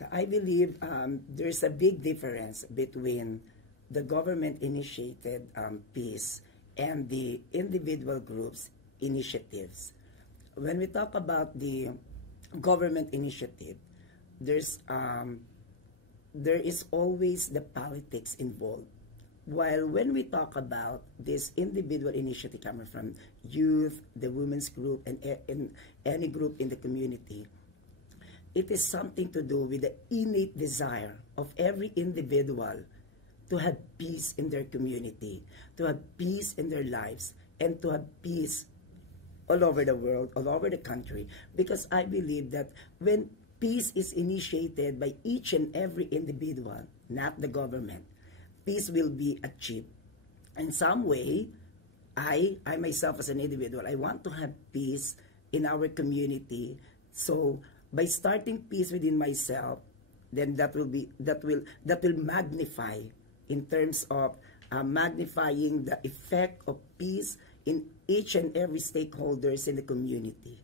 So I believe there's a big difference between the government-initiated peace and the individual groups' initiatives. When we talk about the government initiative, there is always the politics involved. While when we talk about this individual initiative coming from youth, the women's group, and any group in the community, it is something to do with the innate desire of every individual to have peace in their community, to have peace in their lives, and to have peace all over the world, all over the country. Because I believe that when peace is initiated by each and every individual, not the government, peace will be achieved. In some way, I myself as an individual, I want to have peace in our community. So by starting peace within myself, then that will magnify in terms of magnifying the effect of peace in each and every stakeholders in the community.